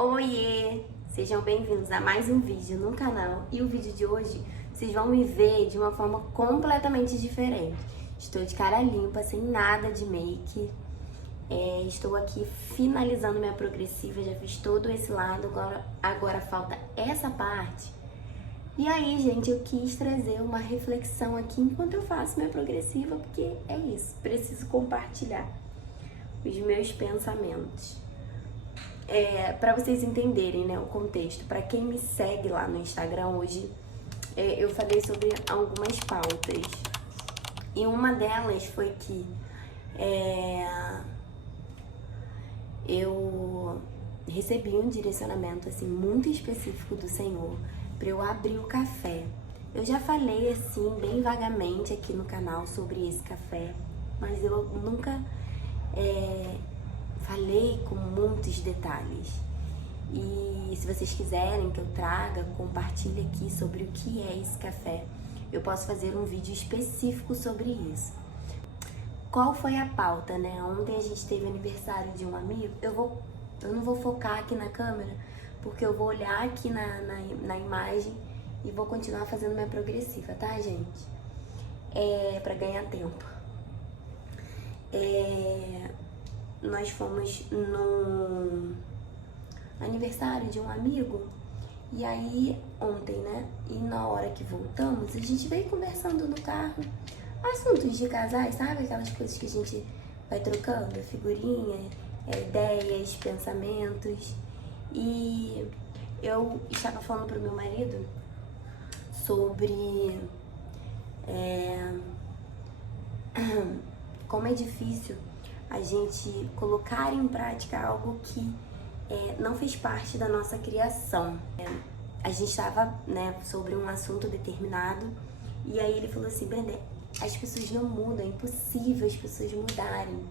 Oiê! Sejam bem-vindos a mais um vídeo no canal. E o vídeo de hoje, vocês vão me ver de uma forma completamente diferente. Estou de cara limpa, sem nada de make. Estou aqui finalizando minha progressiva, já fiz todo esse lado, agora falta essa parte. E aí, gente, eu quis trazer uma reflexão aqui enquanto eu faço minha progressiva, porque é isso, preciso compartilhar os meus pensamentos. Para vocês entenderem, né, o contexto, para quem me segue lá no Instagram hoje, eu falei sobre algumas pautas. E uma delas foi que eu recebi um direcionamento assim muito específico do Senhor para eu abrir o café. Eu já falei assim bem vagamente aqui no canal sobre esse café, mas eu nunca falei com muitos detalhes. E se vocês quiserem que eu traga, compartilhe aqui sobre o que é esse café. Eu posso fazer um vídeo específico sobre isso. Qual foi a pauta, né? Ontem a gente teve aniversário de um amigo. Eu não vou focar aqui na câmera, porque eu vou olhar aqui na imagem e vou continuar fazendo minha progressiva, tá, gente? Pra ganhar tempo. Nós fomos no aniversário de um amigo, e aí ontem, né? E na hora que voltamos, a gente veio conversando no carro, assuntos de casais, sabe? Aquelas coisas que a gente vai trocando, figurinha, ideias, pensamentos. E eu estava falando pro meu marido sobre como é difícil a gente colocar em prática algo que não fez parte da nossa criação. A gente estava, né, sobre um assunto determinado, e aí ele falou assim: Brenda, as pessoas não mudam, é impossível as pessoas mudarem.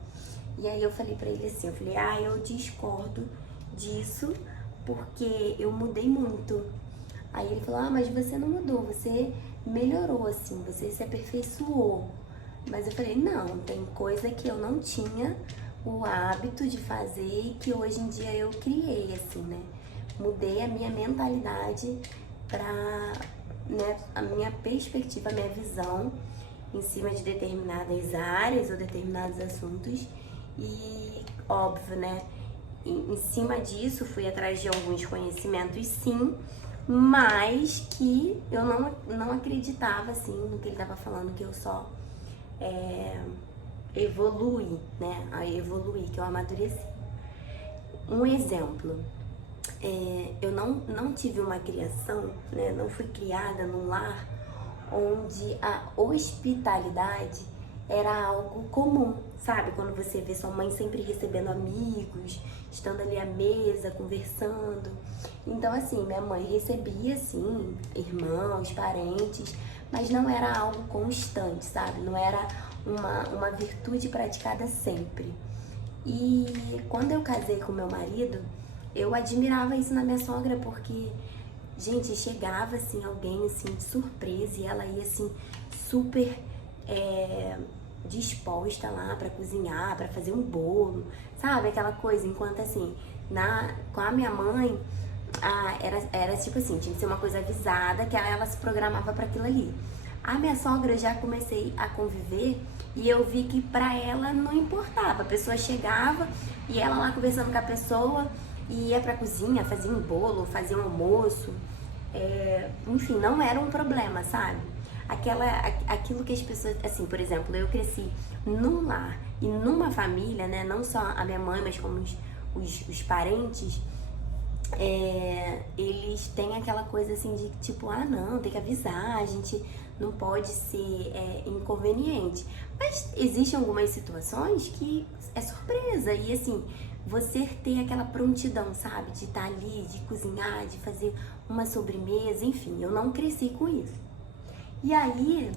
E aí eu falei pra ele assim, eu discordo disso, porque eu mudei muito. Aí ele falou, mas você não mudou, você melhorou, assim, você se aperfeiçoou. Mas eu falei, não, tem coisa que eu não tinha o hábito de fazer e que hoje em dia eu criei, assim, né? Mudei a minha mentalidade pra, né, a minha perspectiva, a minha visão em cima de determinadas áreas ou determinados assuntos. E, óbvio, né, em cima disso fui atrás de alguns conhecimentos, sim, mas que eu não acreditava, assim, no que ele estava falando, que eu só evolui, né? A evoluir, que eu amadureci. Um exemplo, eu não tive uma criação, né? Não fui criada num lar onde a hospitalidade era algo comum, sabe? Quando você vê sua mãe sempre recebendo amigos, estando ali à mesa, conversando. Então, assim, minha mãe recebia, assim, irmãos, parentes, mas não era algo constante, sabe? Não era uma virtude praticada sempre. E quando eu casei com meu marido, eu admirava isso na minha sogra, porque, gente, chegava, assim, alguém, assim, de surpresa, e ela ia, assim, super disposta lá pra cozinhar, pra fazer um bolo, sabe? Aquela coisa, enquanto, assim, com a minha mãe, era tipo assim, tinha que ser uma coisa avisada, que ela se programava para aquilo ali. A minha sogra, eu já comecei a conviver e eu vi que pra ela não importava. A pessoa chegava e ela lá conversando com a pessoa, e ia pra cozinha, fazia um bolo, fazia um almoço. Enfim, não era um problema, sabe? Aquilo que as pessoas, assim, por exemplo, eu cresci num lar e numa família, né? Não só a minha mãe, mas como os parentes. Eles têm aquela coisa assim de tipo, não, tem que avisar, a gente não pode ser inconveniente. Mas existem algumas situações que é surpresa, e assim, você ter aquela prontidão, sabe, de estar ali, de cozinhar, de fazer uma sobremesa, enfim, eu não cresci com isso. E aí,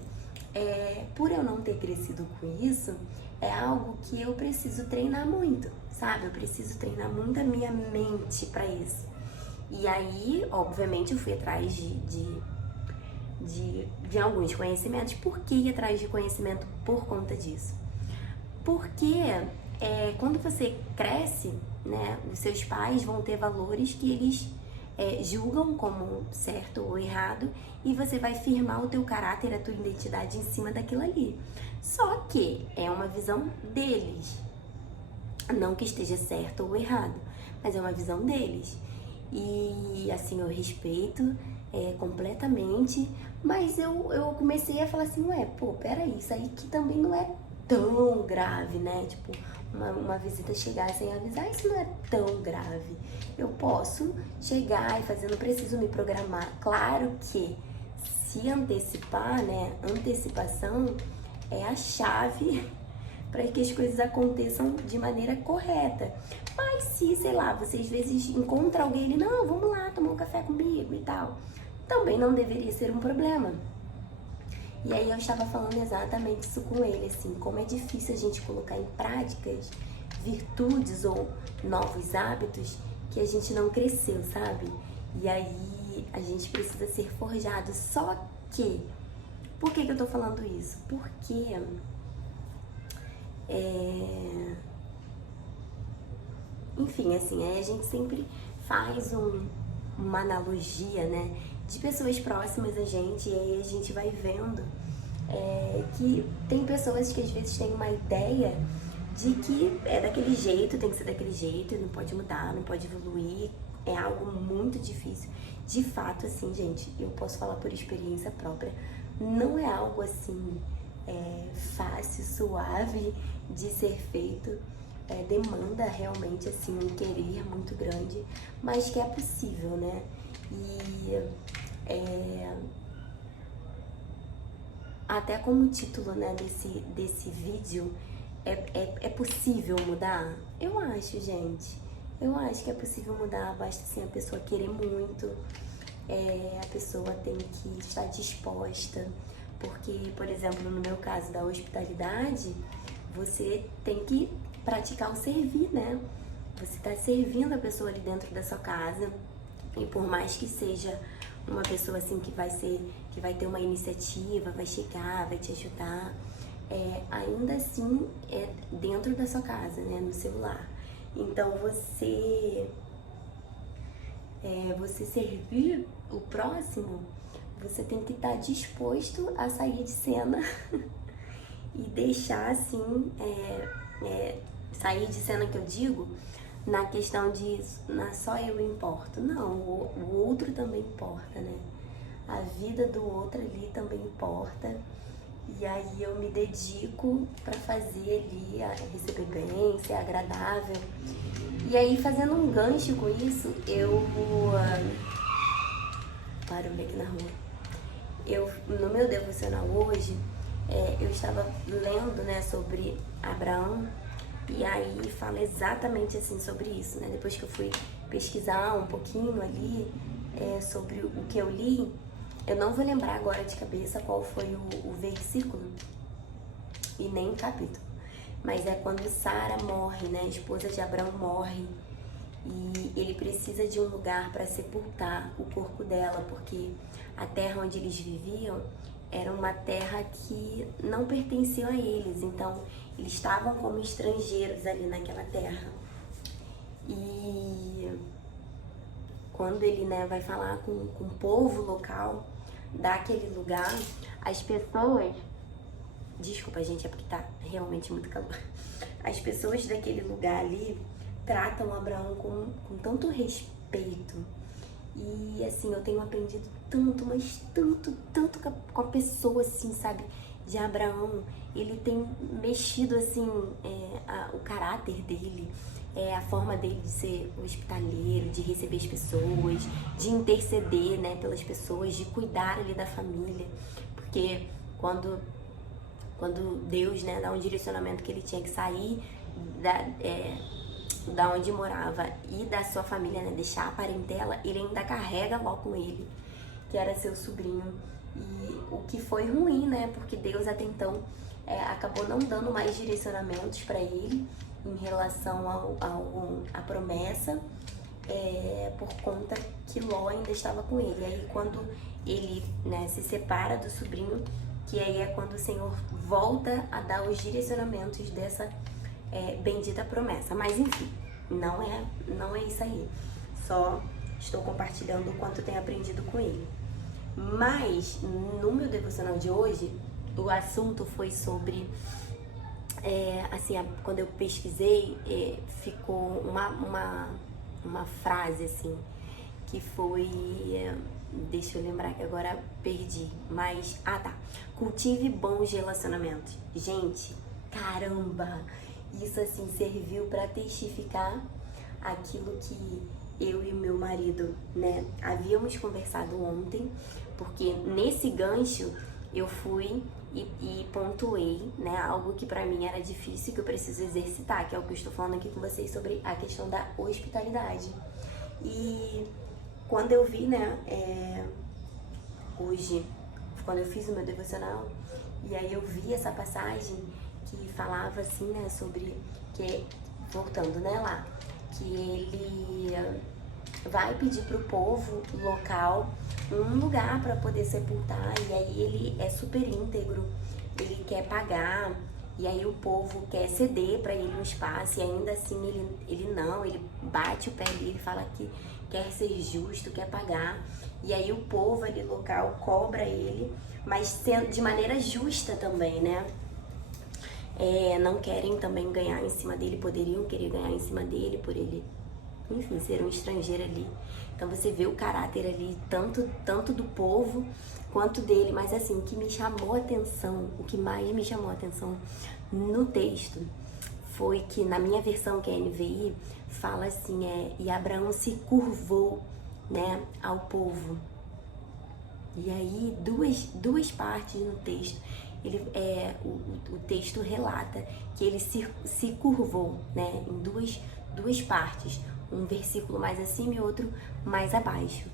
por eu não ter crescido com isso, é algo que eu preciso treinar muito, sabe? Eu preciso treinar muito a minha mente pra isso. E aí, obviamente, eu fui atrás de alguns conhecimentos. Por que ir atrás de conhecimento por conta disso? Porque quando você cresce, né? Os seus pais vão ter valores que eles julgam como certo ou errado, e você vai firmar o teu caráter, a tua identidade em cima daquilo ali. Só que é uma visão deles. Não que esteja certo ou errado, mas é uma visão deles. E assim, eu respeito completamente, mas eu comecei a falar assim, ué, pô, peraí, isso aí que também não é tão grave, né? Tipo, uma visita chegar sem avisar, isso não é tão grave. Eu posso chegar e fazer, não preciso me programar. Claro que se antecipar, né? Antecipação é a chave para que as coisas aconteçam de maneira correta. Mas se, sei lá, você às vezes encontra alguém ali, não, vamos lá tomar um café comigo e tal, também não deveria ser um problema. E aí eu estava falando exatamente isso com ele, assim, como é difícil a gente colocar em práticas virtudes ou novos hábitos que a gente não cresceu, sabe? E aí a gente precisa ser forjado. Só que, por que eu tô falando isso? Porque enfim, assim, a gente sempre faz uma analogia, né, de pessoas próximas a gente, e aí a gente vai vendo que tem pessoas que às vezes têm uma ideia de que é daquele jeito, tem que ser daquele jeito, não pode mudar, não pode evoluir, é algo muito difícil. De fato, assim, gente, eu posso falar por experiência própria, não é algo assim fácil, suave de ser feito. Demanda realmente assim um querer muito grande, mas que é possível, né? E até como título, né, desse vídeo, é possível mudar? Eu acho, gente. Eu acho que é possível mudar, basta assim a pessoa querer muito, a pessoa tem que estar disposta, porque, por exemplo, no meu caso da hospitalidade, você tem que praticar o servir, né? Você tá servindo a pessoa ali dentro da sua casa, e por mais que seja uma pessoa assim que vai ter uma iniciativa, vai chegar, vai te ajudar, ainda assim é dentro da sua casa, né? No seu lar. Então você servir o próximo, você tem que estar disposto a sair de cena e deixar assim, sair de cena, que eu digo, na questão de não só eu importo, não, o outro também importa, né? A vida do outro ali também importa. E aí eu me dedico para fazer ali, a receber bem, ser agradável. E aí, fazendo um gancho com isso, eu parei aqui na rua. No meu devocional hoje, eu estava lendo, né, sobre Abraão, e aí fala exatamente assim sobre isso, né? Depois que eu fui pesquisar um pouquinho ali sobre o que eu li, eu não vou lembrar agora de cabeça qual foi o versículo e nem o capítulo, mas é quando Sara morre, né? A esposa de Abraão morre, e ele precisa de um lugar para sepultar o corpo dela, porque a terra onde eles viviam era uma terra que não pertencia a eles, então eles estavam como estrangeiros ali naquela terra. E quando ele, né, vai falar com o povo local daquele lugar, as pessoas... Desculpa, gente, é porque tá realmente muito calor. As pessoas daquele lugar ali tratam Abraão com tanto respeito. E assim, eu tenho aprendido tanto, mas tanto com a pessoa, assim, sabe, de Abraão. Ele tem mexido, assim, o caráter dele, a forma dele de ser hospitaleiro, de receber as pessoas, de interceder, né, pelas pessoas, de cuidar ali da família. Porque quando Deus, né, dá um direcionamento que ele tinha que sair da onde morava e da sua família, né, deixar a parentela, ele ainda carrega lá com ele, que era seu sobrinho. E o que foi ruim, né, porque Deus até então acabou não dando mais direcionamentos para ele em relação à promessa, por conta que Ló ainda estava com ele. E aí quando ele, né, se separa do sobrinho, que aí é quando o Senhor volta a dar os direcionamentos dessa bendita promessa. Mas enfim, Não é isso aí. Só estou compartilhando o quanto eu tenho aprendido com ele. Mas no meu devocional de hoje, o assunto foi sobre, assim, quando eu pesquisei, ficou uma frase assim, que foi, deixa eu lembrar que agora perdi, mas, tá, cultive bons relacionamentos. Gente, caramba, isso assim serviu para testificar aquilo que eu e meu marido, né, havíamos conversado ontem, porque nesse gancho eu fui e pontuei, né, algo que pra mim era difícil, que eu preciso exercitar, que é o que eu estou falando aqui com vocês sobre a questão da hospitalidade. E quando eu vi, né, hoje, quando eu fiz o meu devocional, e aí eu vi essa passagem que falava assim, né, sobre que, voltando, né, lá, que ele vai pedir pro povo local um lugar para poder sepultar, e aí ele é super íntegro, ele quer pagar, e aí o povo quer ceder para ele um espaço, e ainda assim ele bate o pé dele, fala que quer ser justo, quer pagar, e aí o povo ali local cobra ele, mas de maneira justa também, né? Não querem também ganhar em cima dele, poderiam querer ganhar em cima dele por ele, enfim, ser um estrangeiro ali. Então você vê o caráter ali, tanto do povo quanto dele. Mas assim, o que me chamou a atenção, o que mais me chamou a atenção no texto foi que na minha versão, que é a NVI, fala assim, e Abraão se curvou, né, ao povo. E aí, duas partes no texto, o texto relata que ele se curvou, né, em duas partes, um versículo mais acima e outro mais abaixo.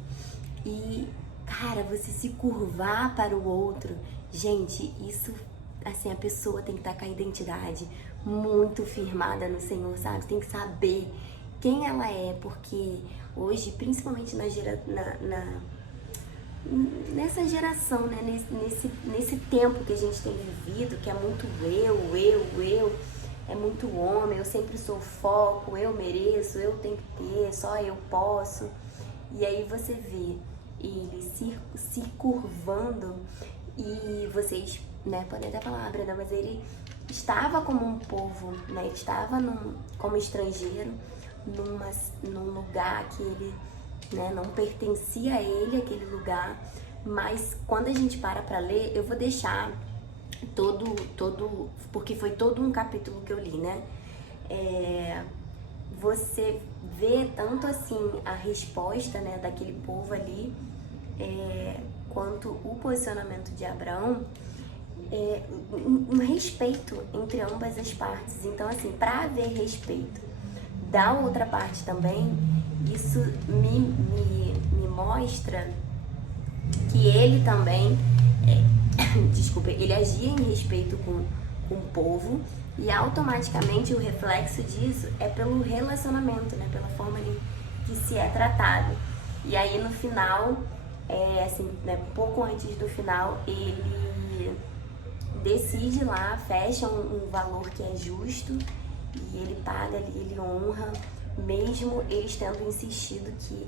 E, cara, você se curvar para o outro, gente, isso, assim, a pessoa tem que estar com a identidade muito firmada no Senhor, sabe? Tem que saber quem ela é, porque hoje, principalmente nessa geração, né, nesse tempo que a gente tem vivido, que é muito eu, é muito homem, eu sempre sou foco, eu mereço, eu tenho que ter, só eu posso. E aí você vê ele se curvando, e vocês, né, podem até falar, Brenda, mas ele estava como um povo, né, ele estava como estrangeiro, num lugar que ele, né, não pertencia a ele, aquele lugar. Mas quando a gente para ler, eu vou deixar porque foi todo um capítulo que eu li, né? Você vê tanto assim a resposta, né, daquele povo ali, quanto o posicionamento de Abraão, um respeito entre ambas as partes. Então, assim, para haver respeito da outra parte também, isso me mostra que ele também, ele agia em respeito com o povo, e automaticamente o reflexo disso é pelo relacionamento, né, pela forma que se é tratado. E aí no final, assim, né, pouco antes do final, ele decide lá, fecha um valor que é justo, e ele paga ali, ele honra, mesmo eles tendo insistido que,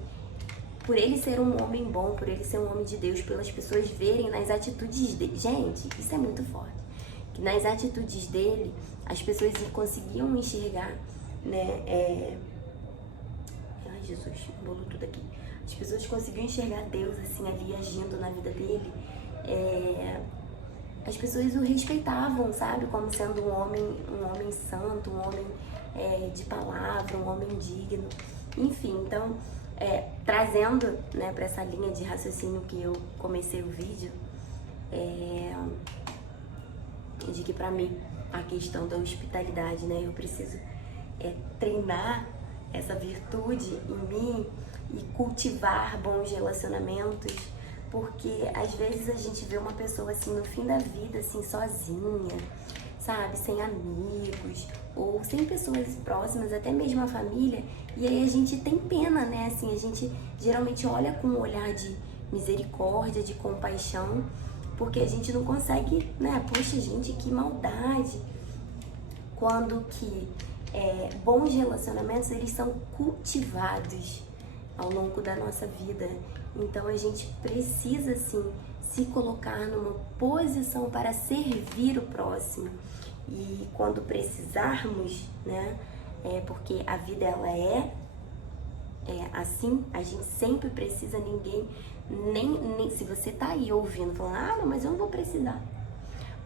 por ele ser um homem bom, por ele ser um homem de Deus, pelas pessoas verem nas atitudes dele. Gente, isso é muito forte. Que nas atitudes dele, as pessoas conseguiam enxergar, né? Ai, Jesus, embolou tudo aqui. As pessoas conseguiam enxergar Deus, assim, ali agindo na vida dele. As pessoas o respeitavam, sabe? Como sendo um homem santo, um homem de palavra, um homem digno. Enfim, então, trazendo, né, para essa linha de raciocínio que eu comecei o vídeo, de que para mim a questão da hospitalidade, né, eu preciso treinar essa virtude em mim e cultivar bons relacionamentos, porque às vezes a gente vê uma pessoa assim no fim da vida, assim, sozinha, sabe, sem amigos ou sem pessoas próximas, até mesmo a família, e aí a gente tem pena, né, assim, a gente geralmente olha com um olhar de misericórdia, de compaixão, porque a gente não consegue, né, poxa, gente, que maldade, quando que bons relacionamentos, eles são cultivados ao longo da nossa vida. Então a gente precisa, sim, se colocar numa posição para servir o próximo. E quando precisarmos, né, porque a vida ela é assim, a gente sempre precisa, nem se você tá aí ouvindo, falando, não, mas eu não vou precisar.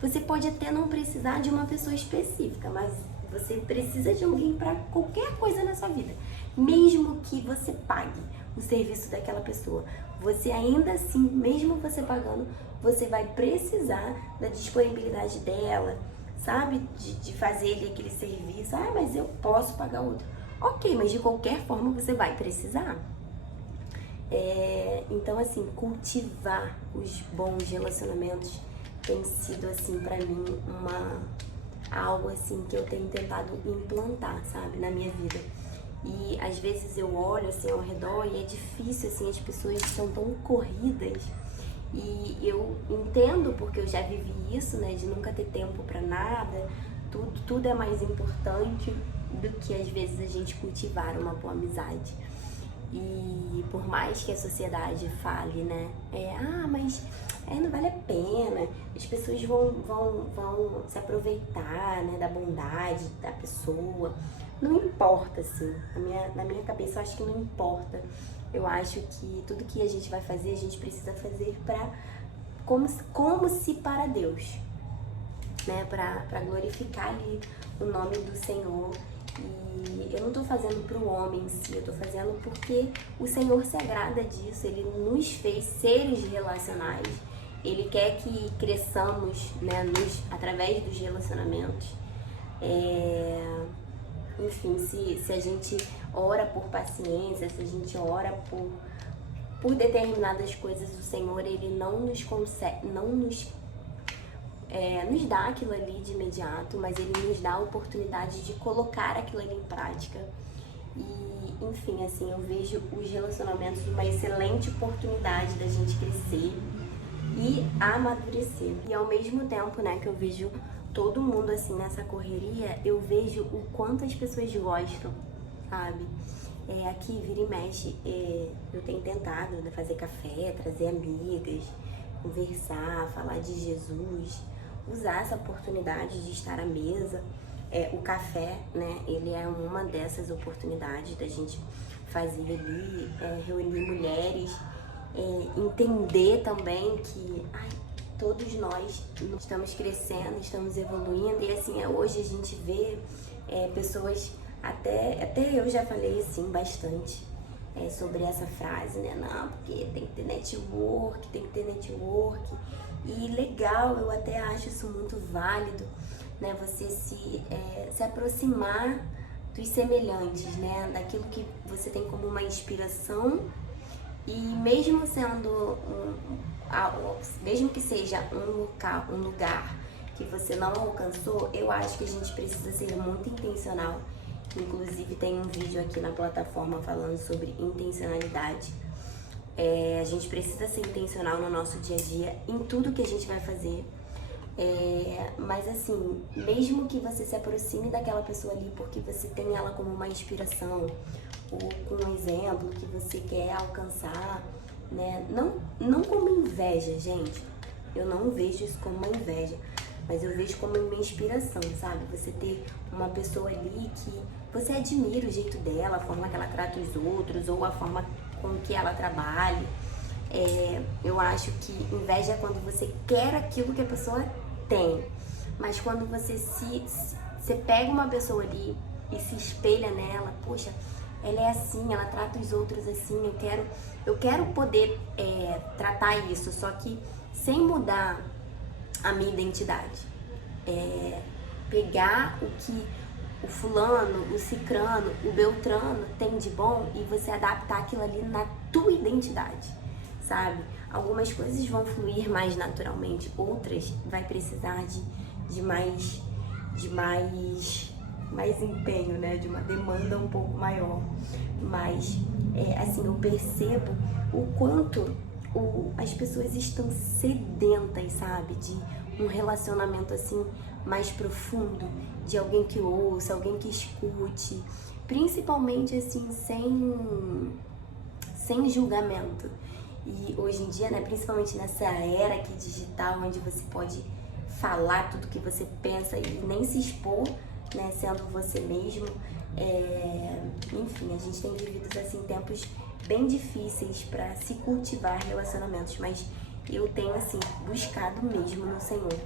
Você pode até não precisar de uma pessoa específica, mas você precisa de alguém para qualquer coisa na sua vida. Mesmo que você pague o serviço daquela pessoa, você ainda assim, mesmo você pagando, você vai precisar da disponibilidade dela, sabe? De fazer aquele serviço. Mas eu posso pagar outro. Ok, mas de qualquer forma você vai precisar. Então, assim, cultivar os bons relacionamentos tem sido, assim, pra mim, algo, assim, que eu tenho tentado implantar, sabe, na minha vida. E, às vezes, eu olho, assim, ao redor e é difícil, assim, as pessoas são tão corridas. E eu entendo, porque eu já vivi isso, né, de nunca ter tempo pra nada. Tudo é mais importante do que, às vezes, a gente cultivar uma boa amizade. E por mais que a sociedade fale, né, mas não vale a pena, as pessoas vão se aproveitar, né, da bondade da pessoa. Não importa, assim, na minha cabeça eu acho que não importa. Eu acho que tudo que a gente vai fazer, a gente precisa fazer como se para Deus, né, para glorificar ali o nome do Senhor. E eu não tô fazendo pro homem em si, eu tô fazendo porque o Senhor se agrada disso. Ele nos fez seres relacionais. Ele quer que cresçamos, né, através dos relacionamentos. Enfim, se a gente ora por paciência, se a gente ora por determinadas coisas, o Senhor, Ele não nos consegue, nos dá aquilo ali de imediato, mas Ele nos dá a oportunidade de colocar aquilo ali em prática. E, enfim, assim, eu vejo os relacionamentos uma excelente oportunidade da gente crescer e amadurecer. E ao mesmo tempo, né, que eu vejo todo mundo assim nessa correria, eu vejo o quanto as pessoas gostam, sabe? Aqui, vira e mexe, eu tenho tentado, né, fazer café, trazer amigas, conversar, falar de Jesus, usar essa oportunidade de estar à mesa. O café, né, ele é uma dessas oportunidades da gente fazer ali, reunir mulheres, entender também que todos nós estamos crescendo, estamos evoluindo. E assim, hoje a gente vê pessoas, até eu já falei assim bastante sobre essa frase, né? Não, porque tem que ter network, E legal, eu até acho isso muito válido, né? Você se aproximar dos semelhantes, né? Daquilo que você tem como uma inspiração. E mesmo sendo mesmo que seja um lugar que você não alcançou, eu acho que a gente precisa ser muito intencional. Inclusive tem um vídeo aqui na plataforma falando sobre intencionalidade. A gente precisa ser intencional no nosso dia a dia, em tudo que a gente vai fazer. Mas assim, mesmo que você se aproxime daquela pessoa ali porque você tem ela como uma inspiração, ou com um exemplo que você quer alcançar, né? Não como inveja, gente. Eu não vejo isso como uma inveja, mas eu vejo como uma inspiração, sabe? Você ter uma pessoa ali que você admira o jeito dela, a forma que ela trata os outros, ou a forma com que ela trabalha. Eu acho que inveja é quando você quer aquilo que a pessoa tem, mas quando você pega uma pessoa ali e se espelha nela, poxa, ela é assim, ela trata os outros assim, eu quero poder tratar isso, só que sem mudar a minha identidade. Pegar o que o fulano, o cicrano, o beltrano tem de bom e você adaptar aquilo ali na tua identidade, sabe? Algumas coisas vão fluir mais naturalmente, outras vai precisar de mais empenho, né? De uma demanda um pouco maior. Mas, assim, eu percebo o quanto as pessoas estão sedentas, sabe? De um relacionamento, assim, mais profundo. de alguém que ouça, alguém que escute, principalmente assim, sem julgamento. E hoje em dia, né, principalmente nessa era aqui digital, onde você pode falar tudo que você pensa e nem se expor, né, sendo você mesmo, enfim, a gente tem vivido assim tempos bem difíceis para se cultivar relacionamentos, mas eu tenho assim buscado mesmo no Senhor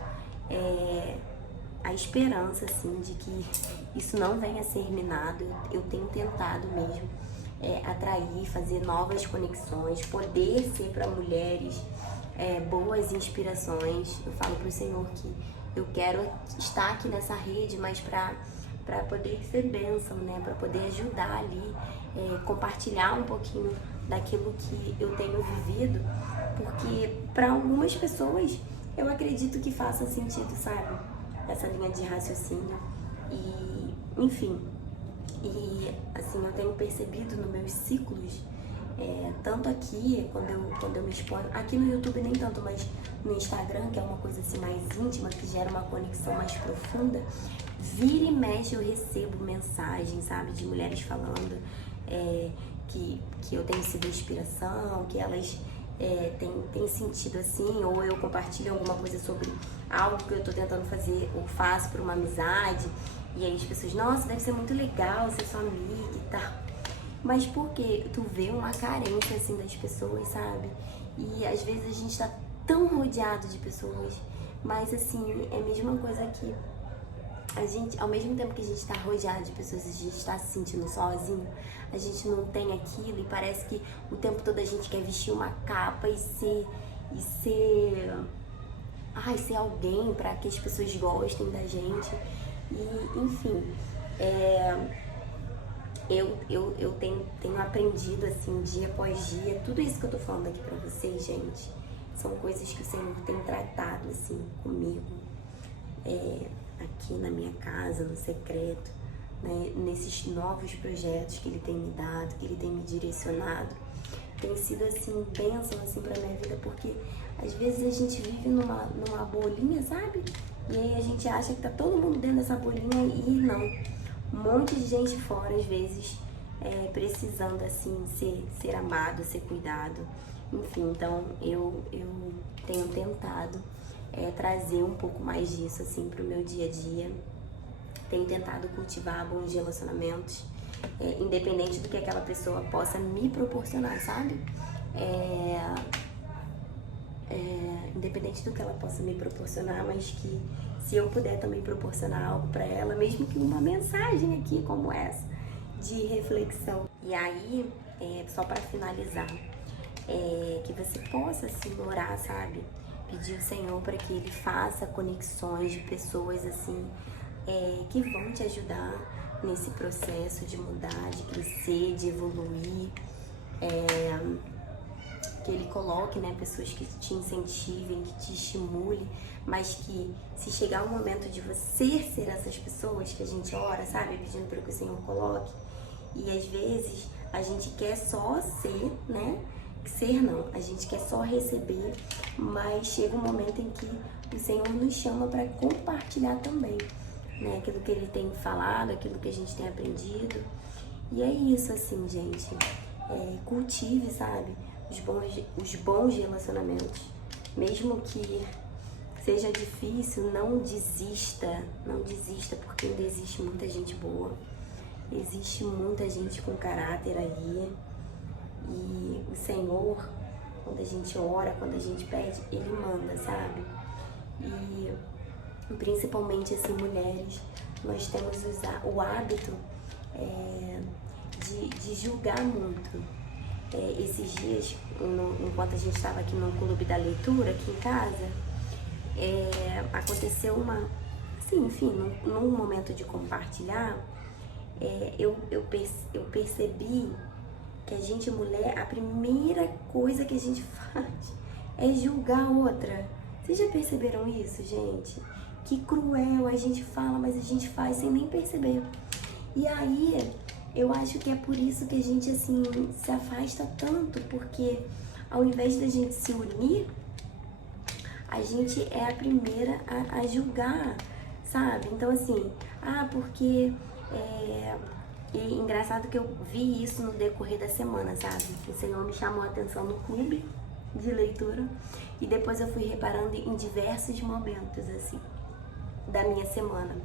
a esperança assim de que isso não venha a ser minado. Eu tenho tentado mesmo atrair, fazer novas conexões, poder ser para mulheres boas inspirações. Eu falo pro Senhor que eu quero estar aqui nessa rede, mas para poder ser bênção, né? Para poder ajudar ali, compartilhar um pouquinho daquilo que eu tenho vivido, porque para algumas pessoas eu acredito que faça sentido, sabe? Essa linha de raciocínio. E, enfim, e assim, eu tenho percebido nos meus ciclos, tanto aqui, quando eu me exponho, aqui no YouTube nem tanto, mas no Instagram, que é uma coisa assim mais íntima, que gera uma conexão mais profunda, vira e mexe eu recebo mensagens, sabe, de mulheres falando que eu tenho sido inspiração, que elas têm sentido assim, ou eu compartilho alguma coisa sobre algo que eu tô tentando fazer ou faço por uma amizade, e aí as pessoas, nossa, deve ser muito legal ser sua amiga e tal. Mas porque tu vê uma carência assim das pessoas, sabe? E às vezes a gente tá tão rodeado de pessoas, mas assim, é a mesma coisa que a gente, ao mesmo tempo que a gente tá rodeado de pessoas, a gente tá se sentindo sozinho, a gente não tem aquilo e parece que o tempo todo a gente quer vestir uma capa e ser alguém para que as pessoas gostem da gente. E, enfim, eu tenho aprendido, assim, dia após dia, tudo isso que eu tô falando aqui pra vocês, gente, são coisas que o Senhor tem tratado, assim, comigo, aqui na minha casa, no secreto, né, nesses novos projetos que Ele tem me dado, que Ele tem me direcionado. Tem sido, assim, bênção, assim, pra minha vida, porque às vezes a gente vive numa bolinha, sabe? E aí a gente acha que tá todo mundo dentro dessa bolinha e não. Um monte de gente fora, às vezes, precisando, assim, ser amado, ser cuidado. Enfim, então eu tenho tentado trazer um pouco mais disso, assim, pro meu dia a dia. Tenho tentado cultivar bons relacionamentos, independente do que aquela pessoa possa me proporcionar, sabe? Independente do que ela possa me proporcionar, mas que se eu puder também proporcionar algo para ela, mesmo que uma mensagem aqui como essa, de reflexão. E aí, só para finalizar, que você possa assim orar, sabe? Pedir ao Senhor para que Ele faça conexões de pessoas assim, que vão te ajudar nesse processo de mudar, de crescer, de evoluir. Que Ele coloque, né, pessoas que te incentivem, que te estimulem, mas que se chegar o momento de você ser essas pessoas que a gente ora, sabe, pedindo para que o Senhor coloque, e às vezes a gente quer só ser, né, ser não, a gente quer só receber, mas chega um momento em que o Senhor nos chama para compartilhar também, né, aquilo que Ele tem falado, aquilo que a gente tem aprendido. E é isso, assim, gente, cultive, sabe, os bons relacionamentos, mesmo que seja difícil, não desista, porque ainda existe muita gente boa, existe muita gente com caráter aí, e o Senhor, quando a gente ora, quando a gente pede, Ele manda, sabe? E principalmente, assim, mulheres, nós temos o hábito de julgar muito. Esses dias, enquanto a gente estava aqui no clube da leitura, aqui em casa, aconteceu assim, enfim, num momento de compartilhar, eu percebi que a gente, mulher, a primeira coisa que a gente faz é julgar a outra. Vocês já perceberam isso, gente? Que cruel, a gente fala, mas a gente faz sem nem perceber. E aí, eu acho que é por isso que a gente, assim, se afasta tanto, porque ao invés da gente se unir, a gente é a primeira a julgar, sabe? Então assim, porque e engraçado que eu vi isso no decorrer da semana, sabe? O Senhor me chamou a atenção no clube de leitura e depois eu fui reparando em diversos momentos, assim, da minha semana.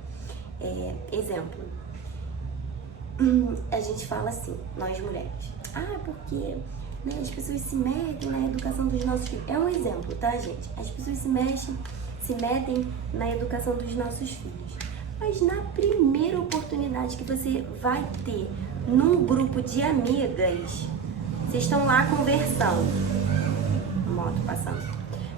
Exemplo, a gente fala assim, nós mulheres, porque né, as pessoas se metem na educação dos nossos filhos. É um exemplo, tá, gente? As pessoas se metem na educação dos nossos filhos. Mas na primeira oportunidade que você vai ter num grupo de amigas, vocês estão lá conversando, moto passando,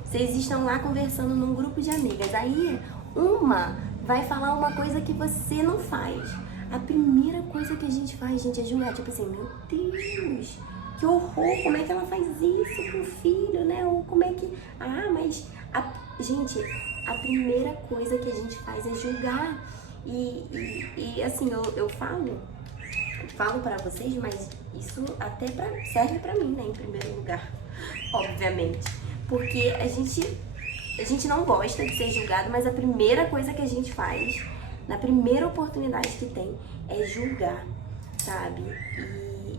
vocês estão lá conversando num grupo de amigas, aí uma vai falar uma coisa que você não faz. A primeira coisa que a gente faz, gente, é julgar, tipo assim, meu Deus, que horror, como é que ela faz isso com o filho, né? Ou como é que... Gente, a primeira coisa que a gente faz é julgar. E assim, eu falo pra vocês, mas isso até serve pra mim, né, em primeiro lugar, obviamente. Porque a gente não gosta de ser julgado, mas a primeira coisa que a gente faz, na primeira oportunidade que tem, é julgar, sabe?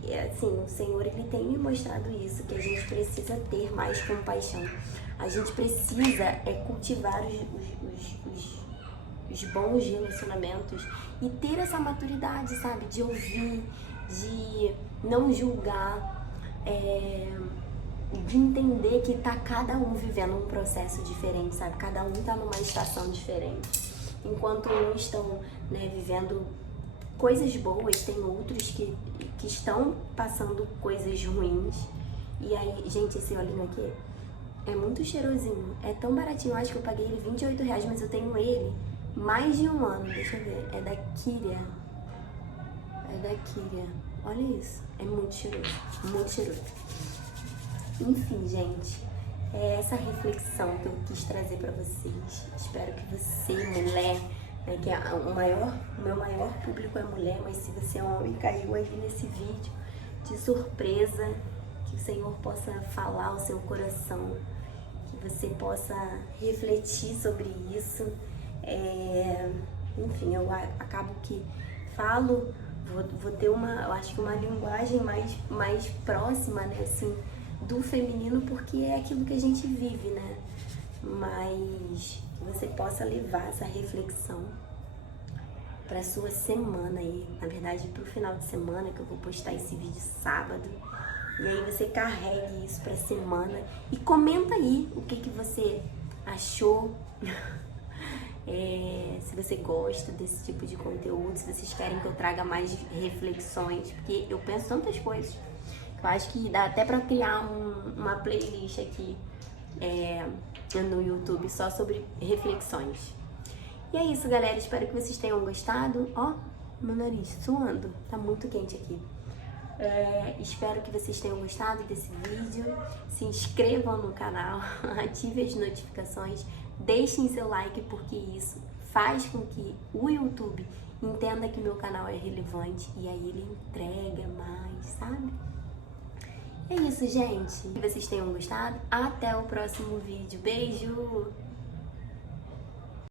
E assim, o Senhor, Ele tem me mostrado isso, que a gente precisa ter mais compaixão. A gente precisa cultivar os bons relacionamentos e ter essa maturidade, sabe? De ouvir, de não julgar, de entender que tá cada um vivendo um processo diferente, sabe? Cada um tá numa estação diferente. Enquanto uns estão, né, vivendo coisas boas, tem outros que estão passando coisas ruins. E aí, gente, esse olhinho aqui é muito cheirosinho, é tão baratinho, eu acho que eu paguei ele R$28, mas eu tenho ele mais de um ano, deixa eu ver, é da Kyria, olha isso, é muito cheiroso, muito cheiroso. Enfim, gente, é essa reflexão que eu quis trazer pra vocês. Espero que você, mulher, né, que o meu maior público é mulher, mas se você é um homem, caiu aí nesse vídeo de surpresa, que o Senhor possa falar ao seu coração, que você possa refletir sobre isso. Enfim, eu acabo que falo, vou ter eu acho que uma linguagem mais próxima, né, assim, do feminino, porque é aquilo que a gente vive, né? Mas que você possa levar essa reflexão para sua semana aí, na verdade pro final de semana, que eu vou postar esse vídeo sábado. E aí você carregue isso pra semana e comenta aí o que você achou. Se você gosta desse tipo de conteúdo, se vocês querem que eu traga mais reflexões, porque eu penso tantas coisas. Eu acho que dá até pra criar uma playlist aqui no YouTube só sobre reflexões. E é isso, galera. Espero que vocês tenham gostado. Ó, meu nariz suando. Tá muito quente aqui. Espero que vocês tenham gostado desse vídeo. Se inscrevam no canal, ativem as notificações, deixem seu like, porque isso faz com que o YouTube entenda que meu canal é relevante e aí ele entrega mais, sabe? É isso, gente. Que vocês tenham gostado. Até o próximo vídeo. Beijo!